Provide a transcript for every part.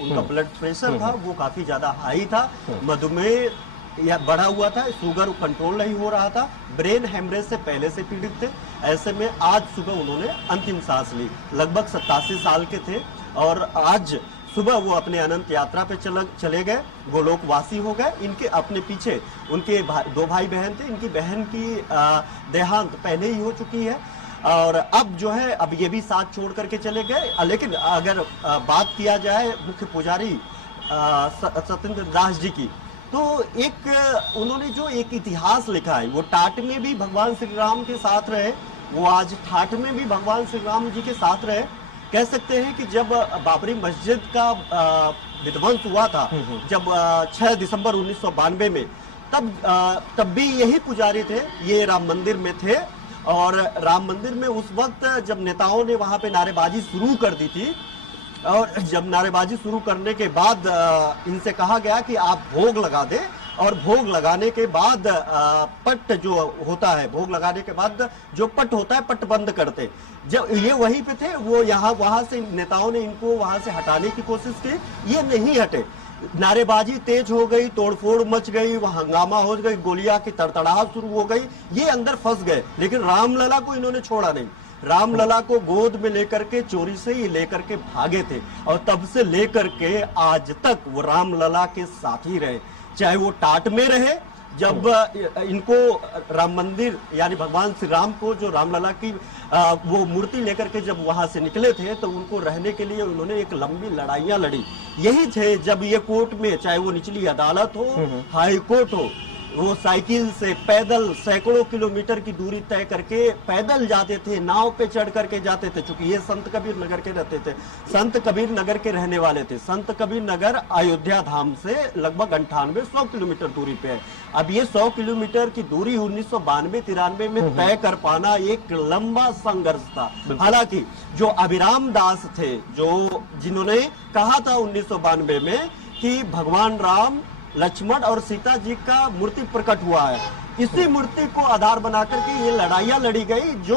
उनका blood pressure था वो काफी ज्यादा हाई था, मधुमेह या बढ़ा हुआ था, शुगर कंट्रोल नहीं हो रहा था, ब्रेन हेमरेज से पहले से पीड़ित थे। ऐसे में आज सुबह उन्होंने अंतिम सांस ली। लगभग 87 साल के थे और आज सुबह वो अपने अनंत यात्रा पे चले गए, गोलोकवासी हो गए। इनके अपने पीछे उनके दो भाई बहन थे, इनकी बहन की देहांत पहले ही हो चुकी है और अब जो है अब ये भी साथ छोड़ करके चले गए। लेकिन अगर बात किया जाए मुख्य पुजारी सत्येंद्र दास जी की, तो एक उन्होंने जो एक इतिहास लिखा है, वो टाट में भी भगवान श्री राम के साथ रहे, वो आज ठाठ में भी भगवान श्री राम जी के साथ रहे। कह सकते हैं कि जब बाबरी मस्जिद का विध्वंस हुआ था, जब 6 दिसंबर 1992 में, तब भी यही पुजारी थे, ये राम मंदिर में थे। और राम मंदिर में उस वक्त जब नेताओं ने वहां पे नारेबाजी शुरू कर दी थी और जब नारेबाजी शुरू करने के बाद इनसे कहा गया कि आप भोग लगा दें और भोग लगाने के बाद पट जो होता है, भोग लगाने के बाद जो पट होता है पट बंद करते। जब ये वहीं पे थे, वो यहाँ वहां से नेताओं ने इनको वहां से हटाने की कोशिश की, ये नहीं हटे। नारेबाजी तेज हो गई, तोड़फोड़ मच गई, वहां हंगामा हो गई, गोलियां की तड़तड़ाहट शुरू हो गई, ये अंदर फंस गए। लेकिन रामलला को इन्होंने छोड़ा नहीं। रामलला को गोद में लेकर के चोरी से ही लेकर के भागे थे और तब से लेकर के आज तक वो रामलला के साथ ही रहे, चाहे वो टाट में रहे। जब इनको राम मंदिर यानी भगवान श्री राम को जो रामलला की वो मूर्ति लेकर के जब वहां से निकले थे, तो उनको रहने के लिए उन्होंने एक लंबी लड़ाइयां लड़ी। यही थे जब ये कोर्ट में, चाहे वो निचली अदालत हो, हाई कोर्ट हो, वो साइकिल से पैदल सैकड़ों किलोमीटर की दूरी तय करके पैदल जाते थे, नाव पे चढ़ करके जाते थे। क्योंकि ये संत कबीर नगर के रहते थे, संत कबीर नगर के रहने वाले थे। संत कबीर नगर अयोध्या धाम से लगभग 98-100 किलोमीटर दूरी पे है। अब ये 100 किलोमीटर की दूरी 1992-93 में तय कर पाना एक लंबा संघर्ष था। हालांकि जो अभिराम दास थे, जो जिन्होंने कहा था 1992 में कि भगवान राम, लक्ष्मण और सीता जी का मूर्ति प्रकट हुआ है, इसी मूर्ति को आधार बनाकर के ये लड़ाइयां लड़ी गई, जो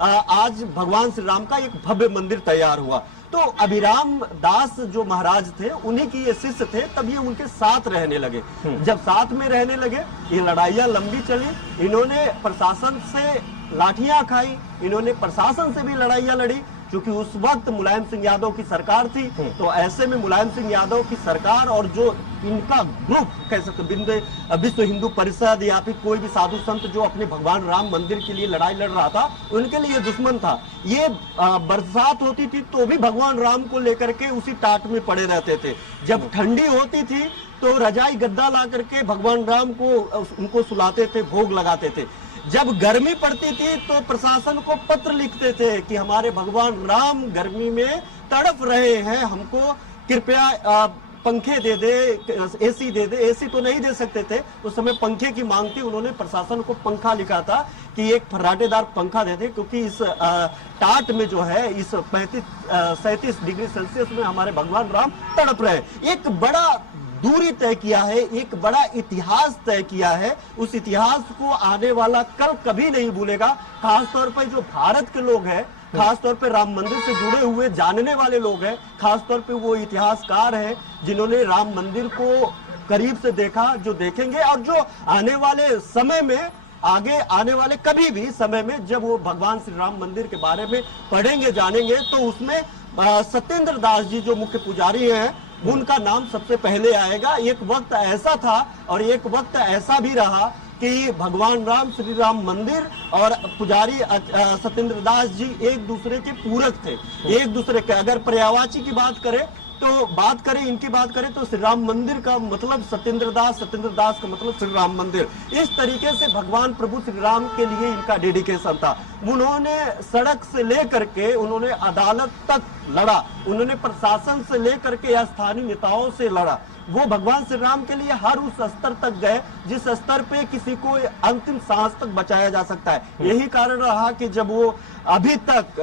आज भगवान श्री राम का एक भव्य मंदिर तैयार हुआ। तो अभिराम दास जो महाराज थे, उन्हीं की ये शिष्य थे, तब ये उनके साथ रहने लगे। जब साथ में रहने लगे, ये लड़ाइयां लंबी चली। इन्होंने प्रशासन से लाठियां खाई, इन्होंने प्रशासन से भी लड़ाइयां लड़ी, क्योंकि उस वक्त मुलायम सिंह यादव की सरकार थी। तो ऐसे में मुलायम सिंह यादव की सरकार और जो इनका ग्रुप कह सकते, विश्व हिंदू परिषद या फिर कोई भी साधु संत जो अपने भगवान राम मंदिर के लिए लड़ाई लड़ रहा था, उनके लिए दुश्मन था। ये बरसात होती थी तो भी भगवान राम को लेकर के उसी टाट में पड़े रहते थे। जब ठंडी होती थी तो रजाई गद्दा ला करके भगवान राम को उनको सुलाते थे, भोग लगाते थे। जब गर्मी पड़ती थी तो प्रशासन को पत्र लिखते थे कि हमारे भगवान राम गर्मी में तड़प रहे हैं, हमको कृपया पंखे दे दे, एसी दे दे। एसी तो नहीं दे सकते थे उस समय, पंखे की मांग थी। उन्होंने प्रशासन को पंखा लिखा था कि एक फर्राटेदार पंखा दे दे, क्योंकि इस टाट में जो है इस 37 डिग्री सेल्सियस में हमारे भगवान राम तड़प रहे। एक बड़ा दूरी तय किया है, एक बड़ा इतिहास तय किया है। उस इतिहास को आने वाला कल कभी नहीं भूलेगा। खासतौर पर जो भारत के लोग हैं, खासतौर पे राम मंदिर से जुड़े हुए जानने वाले लोग हैं, खासतौर पे वो इतिहासकार हैं जिन्होंने राम मंदिर को करीब से देखा, जो देखेंगे और जो आने वाले समय में, आगे आने वाले कभी भी समय में जब वो भगवान श्री राम मंदिर के बारे में पढ़ेंगे, जानेंगे, तो उसमें सत्येंद्र दास जी जो मुख्य पुजारी हैं, उनका नाम सबसे पहले आएगा। एक वक्त ऐसा था और एक वक्त ऐसा भी रहा कि भगवान राम, श्री राम मंदिर और पुजारी सत्येंद्र दास जी एक दूसरे के पूरक थे, एक दूसरे के। अगर पर्यायवाची की बात करें इनकी बात करें तो श्री राम मंदिर का मतलब सत्येंद्र दास का मतलब श्री राम मंदिर। इस तरीके से भगवान प्रभु श्री राम के लिए इनका डेडिकेशन था। उन्होंने सड़क से लेकर के उन्होंने अदालत तक लड़ा, उन्होंने प्रशासन से लेकर के स्थानीय नेताओं से लड़ा। वो भगवान श्री राम के लिए हर उस स्तर तक गए जिस स्तर पे किसी को अंतिम सांस तक बचाया जा सकता है। यही कारण रहा कि जब वो अभी तक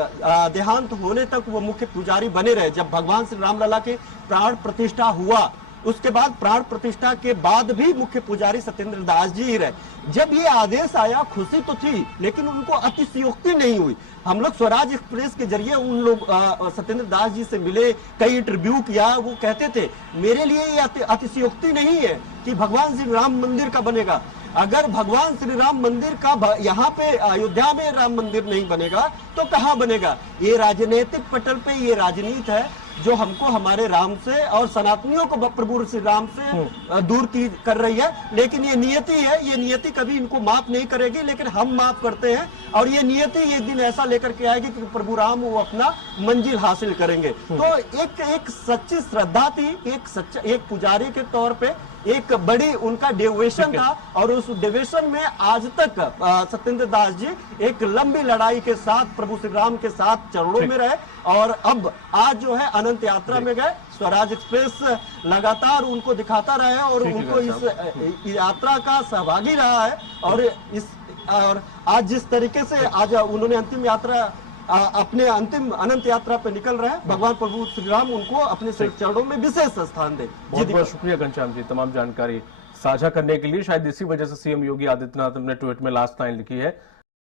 देहांत होने तक वो मुख्य पुजारी बने रहे। जब भगवान श्री राम लला के प्राण प्रतिष्ठा हुआ उसके बाद प्राण प्रतिष्ठा के बाद भी मुख्य पुजारी सत्येंद्र दास जी ही रहे। जब ये आदेश आया खुशी तो थी, लेकिन उनको अतिशयोक्ति नहीं हुई। हम लोग स्वराज एक्सप्रेस के जरिए उन लोग सत्येंद्र दास जी से मिले, कई इंटरव्यू किया। वो कहते थे मेरे लिए ये अतिशयोक्ति नहीं है कि भगवान श्री राम मंदिर का बनेगा। अगर भगवान श्री राम मंदिर का यहाँ पे अयोध्या में राम मंदिर नहीं बनेगा तो कहाँ बनेगा? ये राजनीतिक पटल पे ये राजनीति है जो हमको हमारे राम से और सनातनियों को प्रभु श्री राम से दूर की कर रही है। लेकिन ये नियति है, ये नियति कभी इनको माफ नहीं करेगी, लेकिन हम माफ करते हैं। और ये नियति एक दिन ऐसा लेकर के आएगी कि प्रभु राम वो अपना मंजिल हासिल करेंगे। तो एक सच्ची श्रद्धा थी, एक पुजारी के तौर पे एक बड़ी उनका डेविएशन था। और उस डेविएशन में आज तक सत्येंद्र दास जी एक लंबी लड़ाई के साथ प्रभु श्री राम के साथ चरणों में रहे। और अब आज जो है अनंत यात्रा में गए, स्वराज एक्सप्रेस लगातार उनको दिखाता रहा है और उनको इस यात्रा का सहभागी रहा है। और आज जिस तरीके से आज उन्होंने अंतिम यात्रा अपने अंतिम अनंत यात्रा पे निकल रहे हैं, भगवान प्रभु श्री राम उनको अपने चरणों में विशेष स्थान दे। बहुत बहुत शुक्रिया घनश्याम जी तमाम जानकारी साझा करने के लिए। शायद इसी वजह से सीएम योगी आदित्यनाथ ने ट्वीट में लास्ट लाइन लिखी है